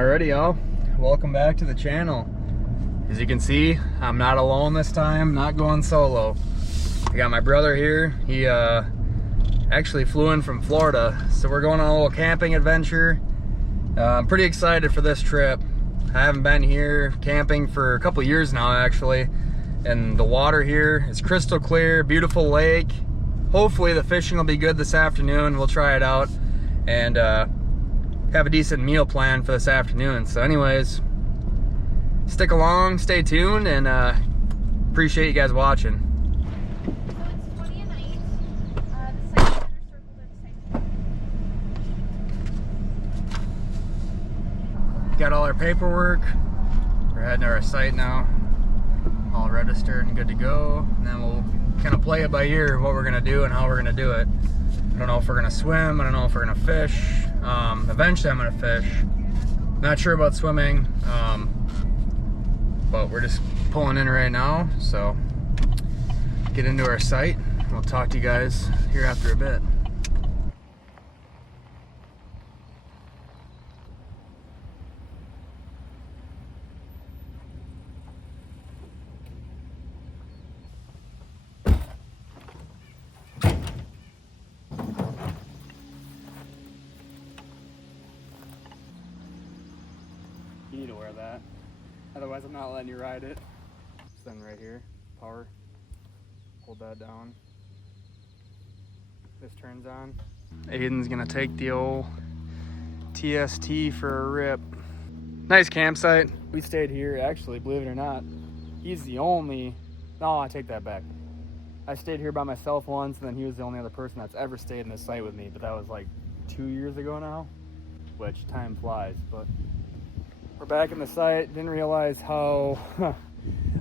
Alrighty, y'all, welcome back to the channel. As you can see, I'm not alone this time, not going solo. I got my brother here. He actually flew in from Florida, so we're going on a little camping adventure. I'm pretty excited for this trip. I haven't been here camping for a couple years now, actually, and the water here is crystal clear, beautiful lake. Hopefully the fishing will be good this afternoon. We'll try it out and have a decent meal plan for this afternoon. So anyways, stick along, stay tuned, and appreciate you guys watching. So it's 20 a night. The sites that are circled are the sites. Got all our paperwork. We're heading to our site now. All registered and good to go. And then we'll kind of play it by ear what we're gonna do and how we're gonna do it. I don't know if we're gonna swim. I don't know if we're gonna fish. Eventually I'm gonna fish. Not sure about swimming, but we're just pulling in right now. So get into our site. We'll talk to you guys here after a bit. You need to wear that. Otherwise, I'm not letting you ride it. This thing right here, power. Hold that down. This turns on. Aiden's gonna take the old TST for a rip. Nice campsite. We stayed here, actually, believe it or not. He's the only, no, I take that back. I stayed here by myself once, and then he was the only other person that's ever stayed in this site with me, but that was like 2 years ago now, which time flies, but we're back in the site. Didn't realize how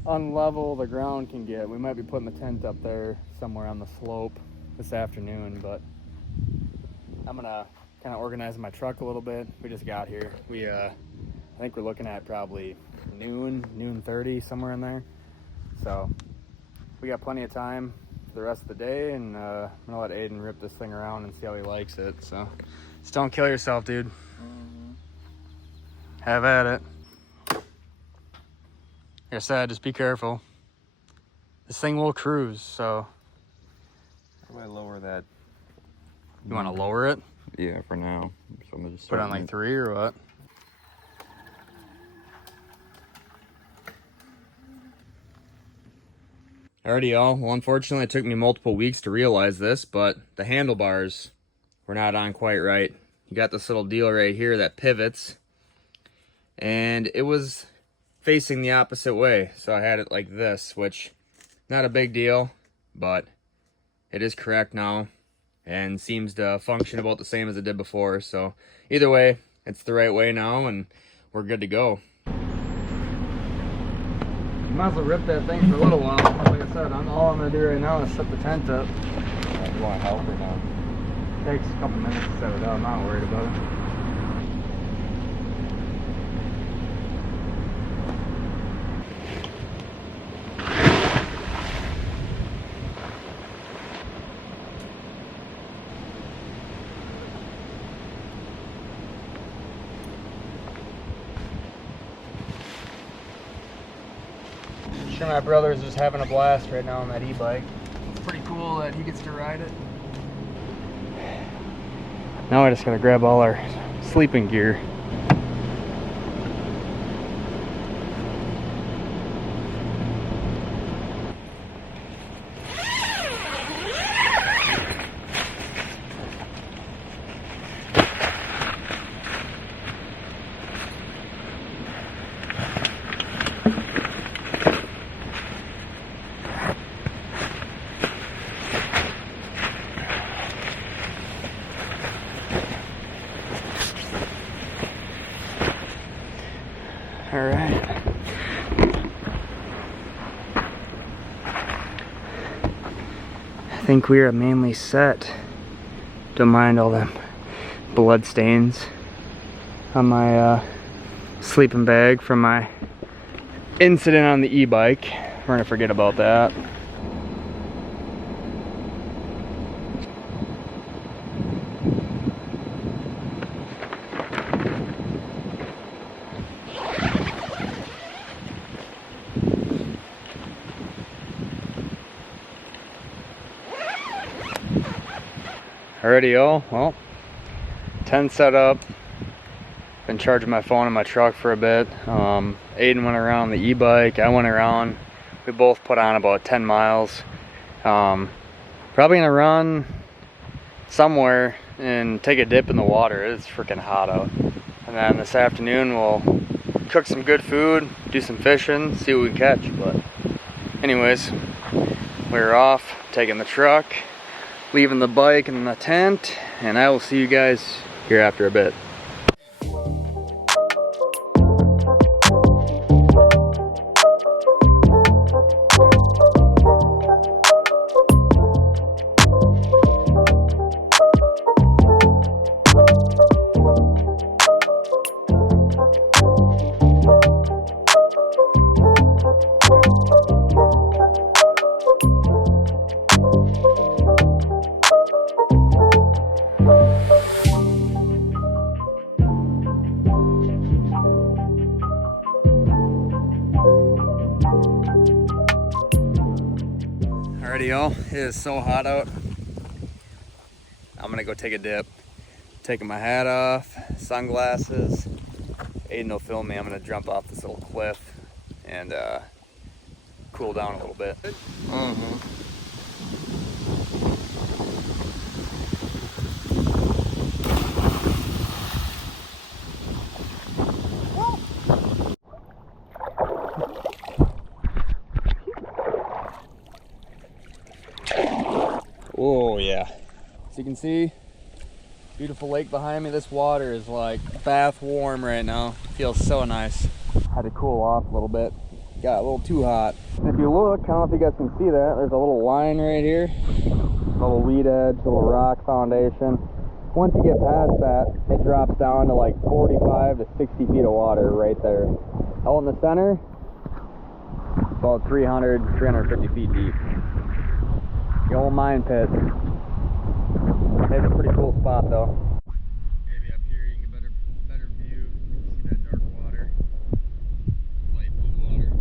unlevel the ground can get. We might be putting the tent up there somewhere on the slope this afternoon, but I'm gonna kind of organize my truck a little bit. We just got here. I think we're looking at probably noon 30, somewhere in there. So we got plenty of time for the rest of the day, and I'm gonna let Aiden rip this thing around and see how he likes it. So just don't kill yourself, dude. Have at it. Like I said, just be careful. This thing will cruise, so. How do I lower that? You want to lower it? Yeah, for now. So I'm gonna just Put it on like 3 or what? Alrighty, y'all. Well, unfortunately, it took me multiple weeks to realize this, but the handlebars were not on quite right. You got this little deal right here that pivots, and it was facing the opposite way, so I had it like this, which not a big deal, but it is correct now and seems to function about the same as it did before. So either way, it's the right way now, and we're good to go. Might as well rip that thing for a little while. Like I said, all I'm gonna do right now is set the tent up. You want help or not? It takes a couple minutes to set it up. I'm not worried about it. Sure, my brother's just having a blast right now on that e-bike. It's pretty cool that he gets to ride it. Now I just gotta grab all our sleeping gear. All right. I think we are mainly set. Don't mind all them blood stains on my sleeping bag from my incident on the e-bike. We're gonna forget about that. Alrighty, y'all. Well, tent set up. Been charging my phone in my truck for a bit. Aiden went around the e-bike. I went around. We both put on about 10 miles. Probably gonna run somewhere and take a dip in the water. It's freaking hot out. And then this afternoon we'll cook some good food, do some fishing, see what we can catch. But anyways, we're off, taking the truck, leaving the bike in the tent, and I will see you guys here after a bit. Alrighty, y'all, it is so hot out. I'm gonna go take a dip. Taking my hat off, sunglasses. Aiden will film me. I'm gonna jump off this little cliff and cool down a little bit. Oh yeah, as you can see, beautiful lake behind me. This water is like bath warm right now. Feels so nice. Had to cool off a little bit. Got a little too hot. And if you look, I don't know if you guys can see that, there's a little line right here. Little weed edge, little rock foundation. Once you get past that, it drops down to like 45 to 60 feet of water right there. Out in the center, about 300, 350 feet deep. The old mine pit. It's a pretty cool spot though. Maybe up here you can get better view. See that dark water. Light blue water.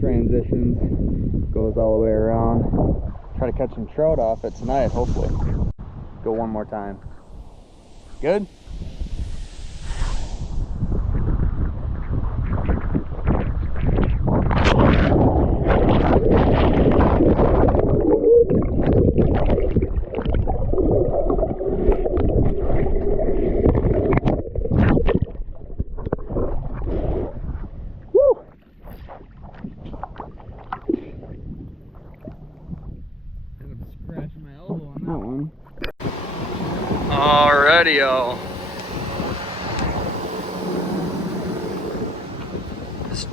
Transitions. Goes all the way around. Try to catch some trout off it tonight, hopefully. Go one more time. Good? Alrighty, y'all. Just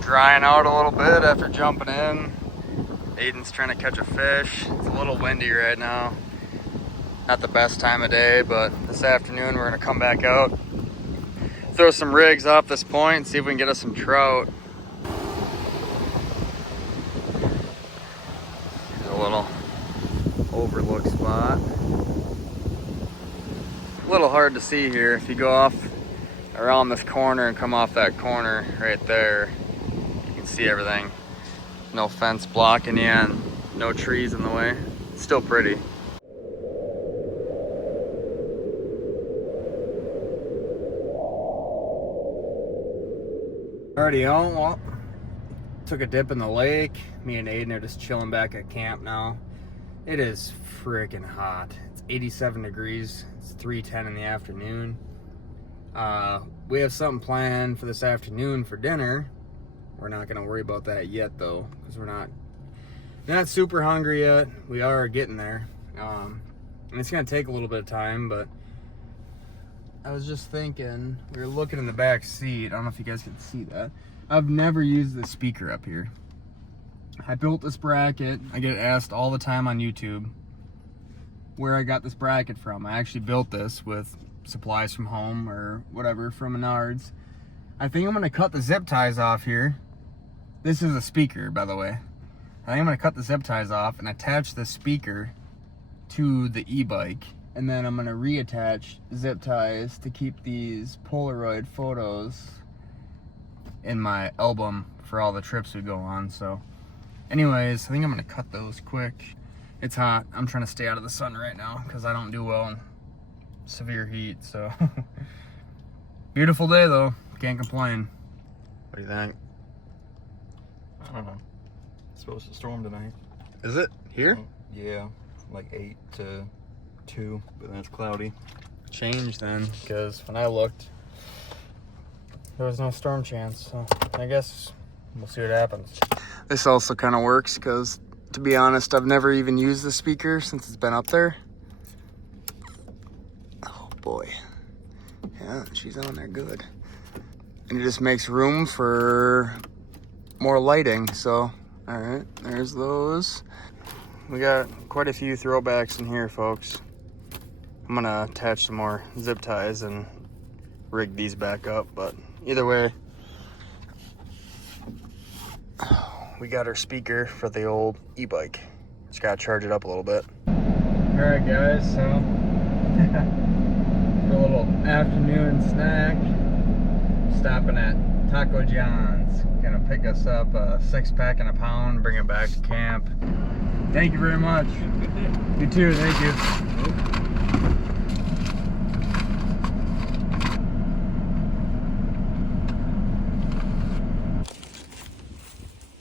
drying out a little bit after jumping in. Aiden's trying to catch a fish. It's a little windy right now. Not the best time of day, but this afternoon we're gonna come back out, throw some rigs off this point, see if we can get us some trout. Here's a little overlook spot. A little hard to see here. If you go off around this corner and come off that corner right there, you can see everything. No fence blocking you and no trees in the way. It's still pretty. Alrighty, on. Well, took a dip in the lake. Me and Aiden are just chilling back at camp now. It is freaking hot. It's 87 degrees. It's 3:10 in the afternoon. We have something planned for this afternoon for dinner. We're not gonna worry about that yet though, because we're not super hungry yet. We are getting there. And it's gonna take a little bit of time, but I was just thinking, we were looking in the back seat. I don't know if you guys can see that. I've never used the speaker up here. I built this bracket. I get asked all the time on YouTube where I got this bracket from. I actually built this with supplies from home or whatever from Menards. I think I'm gonna cut the zip ties off here. This is a speaker, by the way. I think I'm gonna cut the zip ties off and attach the speaker to the e-bike. And then I'm gonna reattach zip ties to keep these Polaroid photos in my album for all the trips we go on. So anyways, I think I'm gonna cut those quick. It's hot. I'm trying to stay out of the sun right now because I don't do well in severe heat, so. Beautiful day though, can't complain. What do you think? I don't know. It's supposed to storm tonight. Is it? Here? Yeah, like 8 to 2, but then it's cloudy. Change then, because when I looked, there was no storm chance, so I guess we'll see what happens. This also kind of works because, to be honest, I've never even used the speaker since it's been up there. Oh boy. Yeah, she's on there good. And it just makes room for more lighting, so all right, there's those. We got quite a few throwbacks in here, folks. I'm gonna attach some more zip ties and rig these back up, but either way, we got our speaker for the old e-bike. Just gotta charge it up a little bit. All right, guys, so for a little afternoon snack, stopping at Taco John's. Gonna pick us up a 6-pack and a pound, bring it back to camp. Thank you very much. Good day. You too, thank you.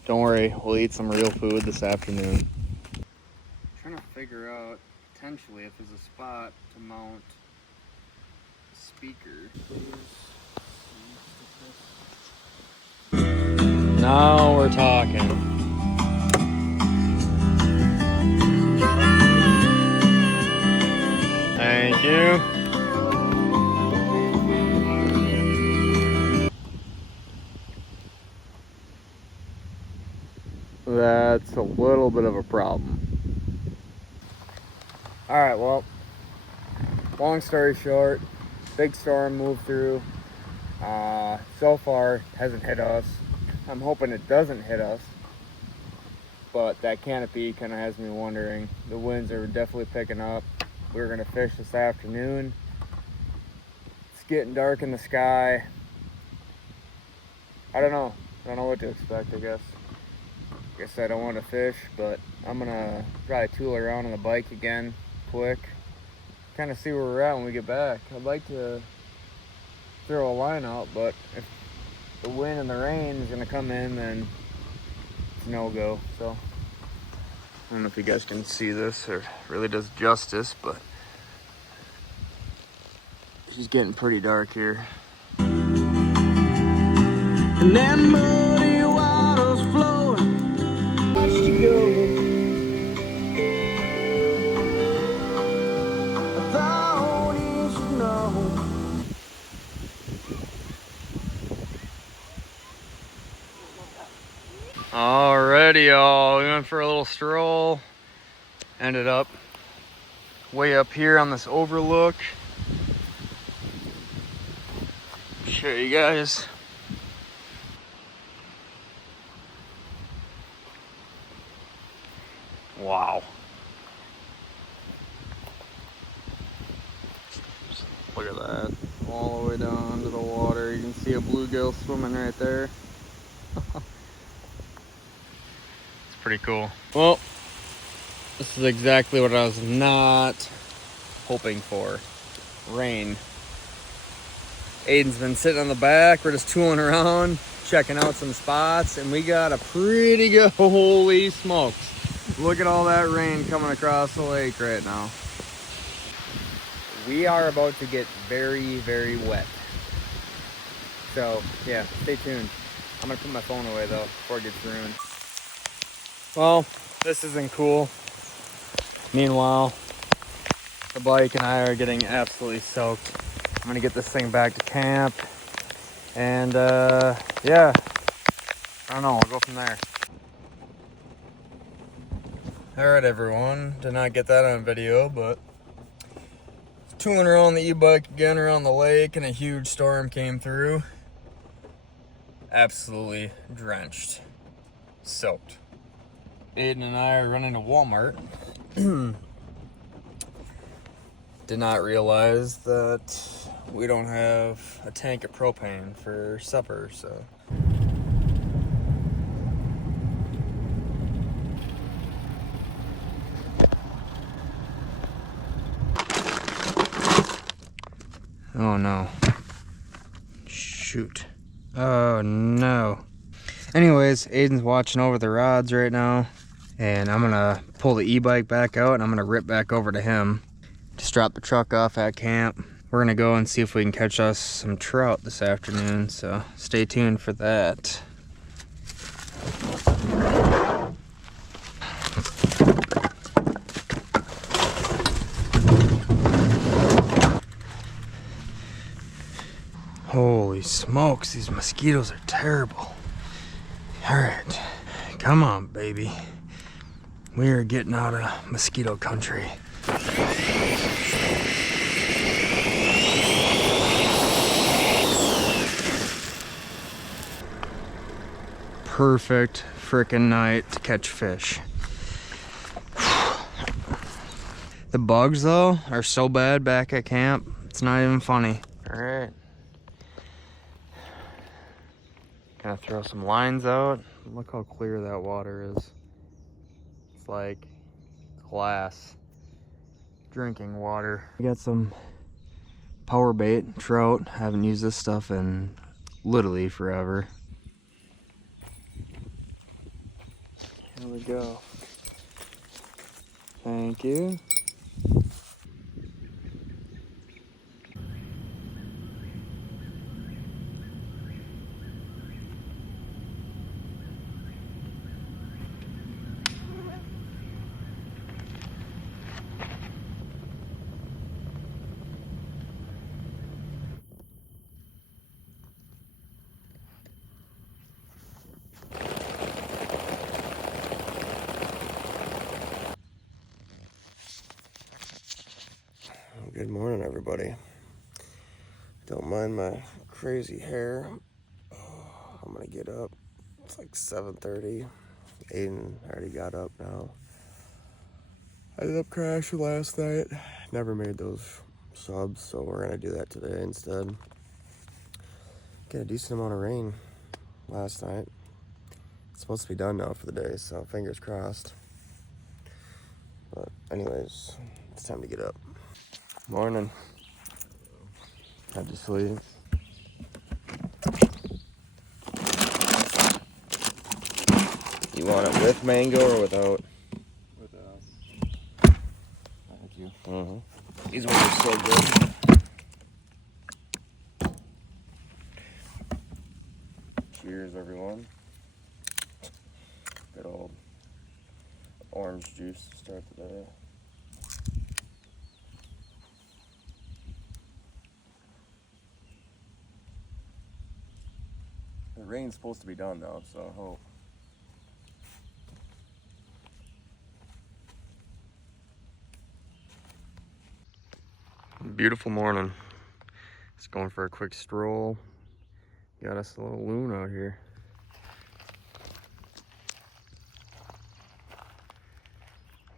Don't worry, we'll eat some real food this afternoon. I'm trying to figure out potentially if there's a spot to mount a speaker. Now we're talking. Thank you. That's a little bit of a problem. All right, well, long story short, big storm moved through. So far, hasn't hit us. I'm hoping it doesn't hit us, but that canopy kind of has me wondering. The winds are definitely picking up. We're gonna fish this afternoon. It's getting dark in the sky. I don't know what to expect, I guess. Guess I don't want to fish, but I'm gonna probably tool around on the bike again quick. Kind of see where we're at when we get back. I'd like to throw a line out, but if the wind and the rain is gonna come in, then it's no-go. So I don't know if you guys can see this or really does justice, but it's getting pretty dark here. And then muddy waters flowing. You go. I thought you should know. Alrighty, y'all. We went for a little stroll. Ended up way up here on this overlook. Show you guys. Wow. Look at that. All the way down to the water. You can see a bluegill swimming right there. It's pretty cool. Well, this is exactly what I was not hoping for. Rain. Aiden's been sitting on the back. We're just tooling around, checking out some spots, and we got a pretty good, holy smokes. Look at all that rain coming across the lake right now. We are about to get very, very wet. So, yeah, stay tuned. I'm gonna put my phone away though before it gets ruined. Well, this isn't cool. Meanwhile, the bike and I are getting absolutely soaked. I'm gonna get this thing back to camp. And yeah, I don't know, we'll go from there. All right, everyone, did not get that on video, but tooling around the e-bike again around the lake, and a huge storm came through. Absolutely drenched, soaked. Aiden and I are running to Walmart. Did not realize that we don't have a tank of propane for supper, so. Oh no. Shoot. Oh no. Anyways, Aiden's watching over the rods right now, and I'm gonna pull the e-bike back out and I'm gonna rip back over to him. Just drop the truck off at camp. We're gonna go and see if we can catch us some trout this afternoon, so stay tuned for that. Holy smokes, these mosquitoes are terrible. All right, come on, baby. We are getting out of mosquito country. Perfect frickin' night to catch fish. The bugs, though, are so bad back at camp, it's not even funny. All right. Gonna throw some lines out. Look how clear that water is. It's like glass drinking water. We got some power bait, trout. Haven't used this stuff in literally forever. Here we go. Thank you. Good morning, everybody. Don't mind my crazy hair. I'm gonna get up. It's like 7:30. Aiden already got up now. I ended up crashing last night. Never made those subs, so we're gonna do that today instead. Get a decent amount of rain last night. It's supposed to be done now for the day, so fingers crossed. But anyways, it's time to get up. Morning. Had to sleep. You want it with mango or without? Without. Thank you. These ones are so good. Cheers, everyone. Good old orange juice to start the day. The rain's supposed to be done now, so I hope. Beautiful morning. Just going for a quick stroll. Got us a little loon out here.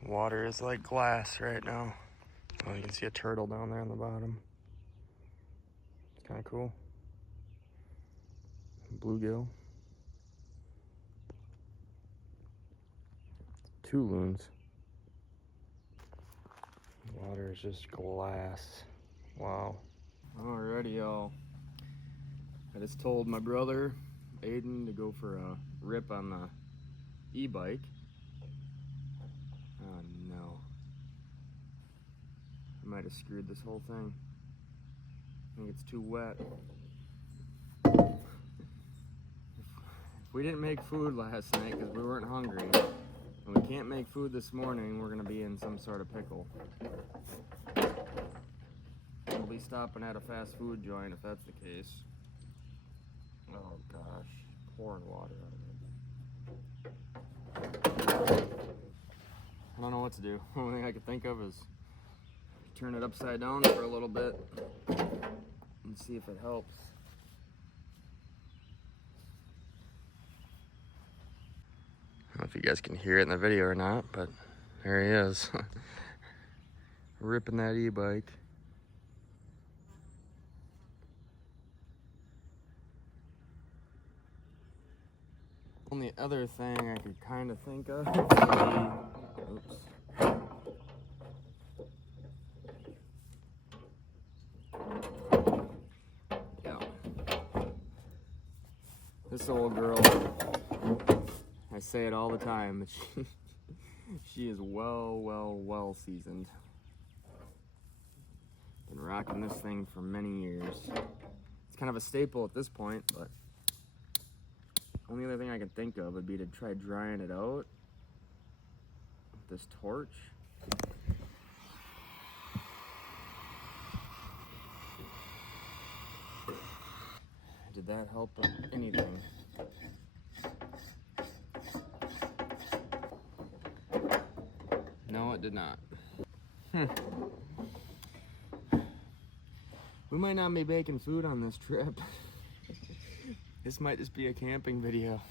Water is like glass right now. Oh, you can see a turtle down there on the bottom. It's kind of cool. Bluegill. 2 loons. Water is just glass. Wow. Alrighty, y'all. I just told my brother, Aiden, to go for a rip on the e-bike. Oh no. I might have screwed this whole thing. I think it's too wet. If we didn't make food last night because we weren't hungry, and we can't make food this morning, we're gonna be in some sort of pickle. We'll be stopping at a fast food joint if that's the case. Oh gosh, pouring water out of it. I don't know what to do. The only thing I could think of is turn it upside down for a little bit and see if it helps. I don't know if you guys can hear it in the video or not, but there he is. Ripping that e-bike. Only other thing I could kind of think of would be, oops. This old girl, I say it all the time, but she is well seasoned. Been rocking this thing for many years. It's kind of a staple at this point, but only other thing I can think of would be to try drying it out with this torch. Did that help anything? No, it did not. We might not be baking food on this trip. This might just be a camping video.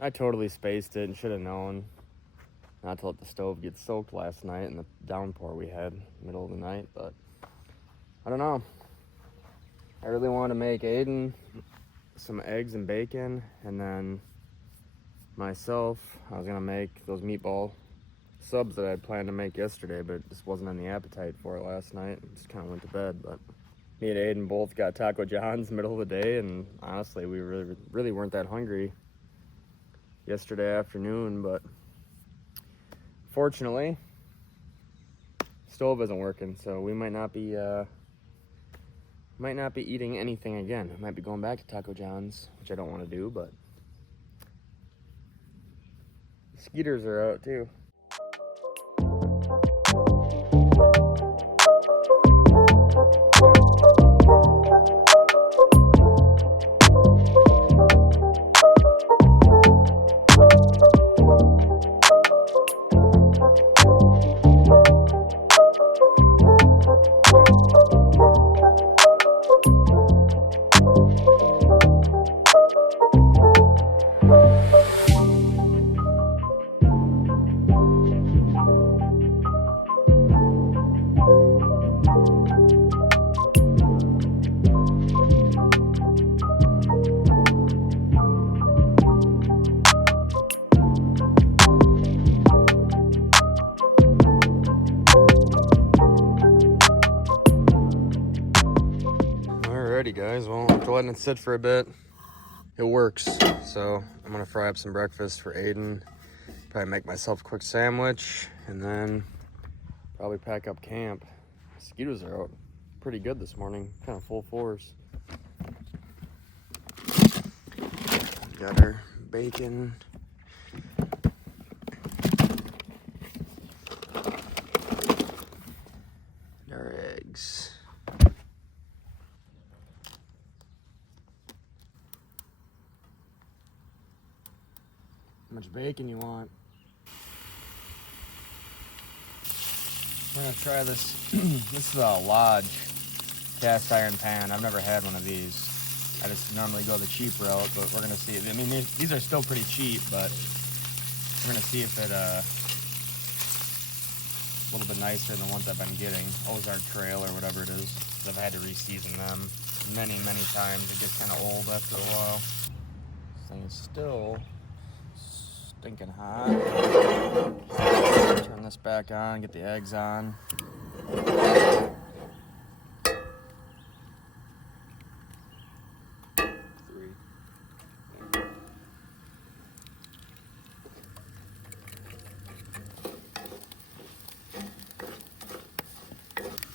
I totally spaced it and should have known not to let the stove get soaked last night in the downpour we had middle of the night, but I don't know. I really wanted to make Aiden some eggs and bacon, and then myself, I was gonna make those meatball subs that I had planned to make yesterday, but just wasn't on the appetite for it last night. Just kind of went to bed, but me and Aiden both got Taco John's middle of the day, and honestly, we really weren't that hungry yesterday afternoon, but fortunately, stove isn't working, so we might not be eating anything again. I might be going back to Taco John's, which I don't want to do, but mosquitoes are out too. Alrighty guys, well, after letting it sit for a bit, it works. So I'm gonna fry up some breakfast for Aiden, probably make myself a quick sandwich, and then probably pack up camp. Mosquitoes are out pretty good this morning, kind of full force. Got our bacon. And our eggs. How much bacon you want? We're gonna try this. This is a Lodge cast iron pan. I've never had one of these. I just normally go the cheap route, but we're gonna see. I mean, these are still pretty cheap, but we're gonna see if it a little bit nicer than the ones I've been getting. Ozark Trail or whatever it is. I've had to reseason them many times. It gets kind of old after a while. This thing is still stinking hot. Turn this back on, get the eggs on.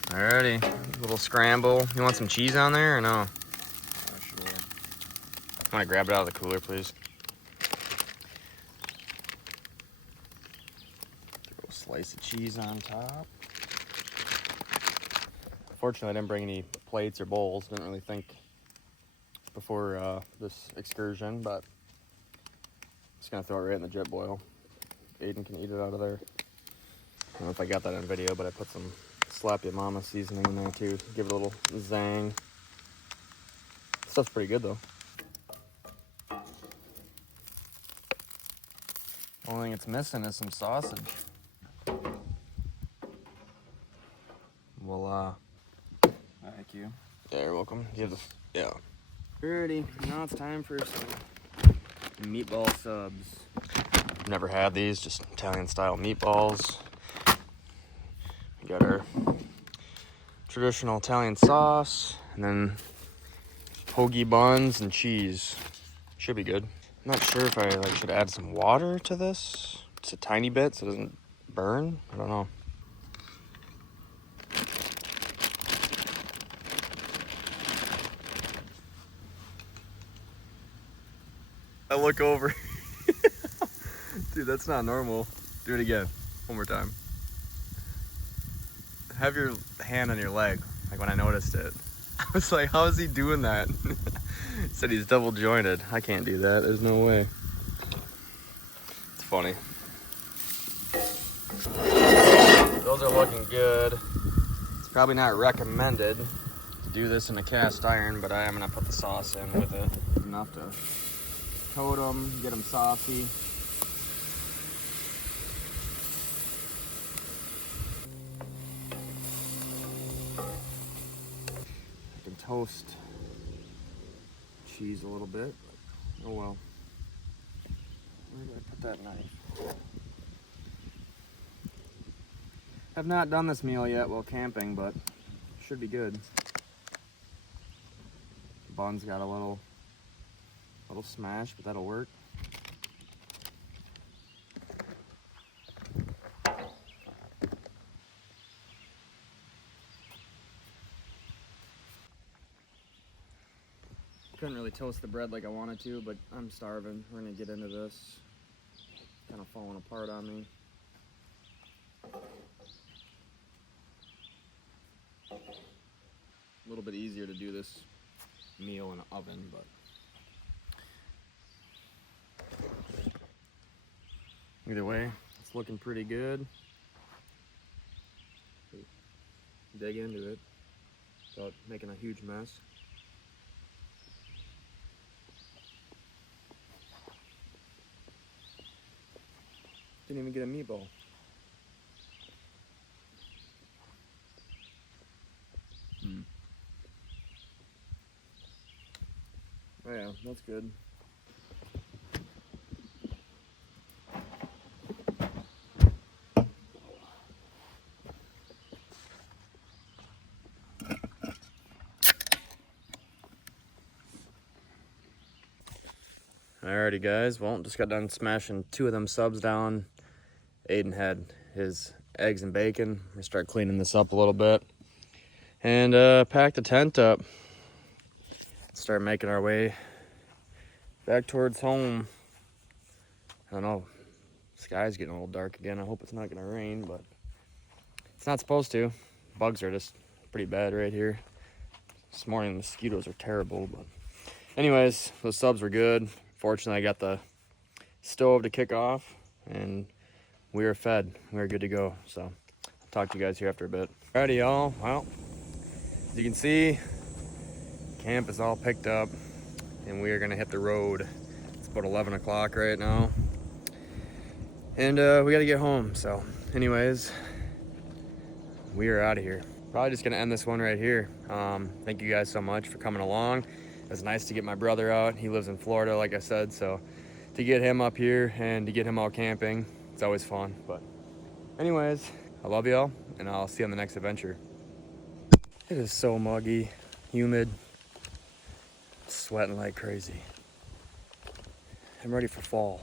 Alrighty, little scramble. You want some cheese on there or no? Sure. Want to grab it out of the cooler, please? Throw a slice of cheese on top. Fortunately, I didn't bring any plates or bowls. Didn't really think before this excursion, but just gonna throw it right in the jet boil. Aiden can eat it out of there. I don't know if I got that on video, but I put some Slap Your Mama seasoning in there too. Give it a little zang. Stuff's pretty good though. Only thing it's missing is some sausage. Voila. Thank you. Yeah, you're welcome. You have the, yeah. Alrighty, now it's time for some meatball subs. Never had these, just Italian style meatballs. We got our traditional Italian sauce, and then hoagie buns and cheese. Should be good. I'm not sure if I like should add some water to this. Just a tiny bit so it doesn't burn. I don't know. I look over. Dude, that's not normal. Do it again. One more time. Have your hand on your leg, like when I noticed it. I was like, how is he doing that? He said he's double jointed. I can't do that. There's no way. It's funny. Those are looking good. It's probably not recommended to do this in a cast iron, but I am gonna put the sauce in with it. Enough to coat them, get them saucy. I can toast cheese a little bit. Oh well. Where did I put that knife? Have not done this meal yet while camping, but should be good. The bun's got a little smash, but that'll work. Couldn't really toast the bread like I wanted to, but I'm starving. We're gonna get into this. Kind of falling apart on me. A little bit easier to do this meal in an oven, but either way, it's looking pretty good. Dig into it without making a huge mess. Didn't even get a meatball. Oh yeah, that's good. Alrighty guys, well, just got done smashing 2 of them subs down. Aiden had his eggs and bacon. We're gonna start cleaning this up a little bit. And pack the tent up. Start making our way back towards home. I don't know, sky's getting a little dark again. I hope it's not gonna rain, but it's not supposed to. Bugs are just pretty bad right here. This morning the mosquitoes are terrible, but anyways, those subs were good. Fortunately, I got the stove to kick off and we are fed. We are good to go. So I'll talk to you guys here after a bit. Alrighty y'all, well, as you can see, camp is all picked up and we are gonna hit the road. It's about 11 o'clock right now. And we gotta get home. So anyways, we are out of here. Probably just gonna end this one right here. Thank you guys so much for coming along. It was nice to get my brother out. He lives in Florida, like I said, so to get him up here and to get him out camping, it's always fun. But anyways, I love y'all, and I'll see you on the next adventure. It is so muggy, humid, sweating like crazy. I'm ready for fall.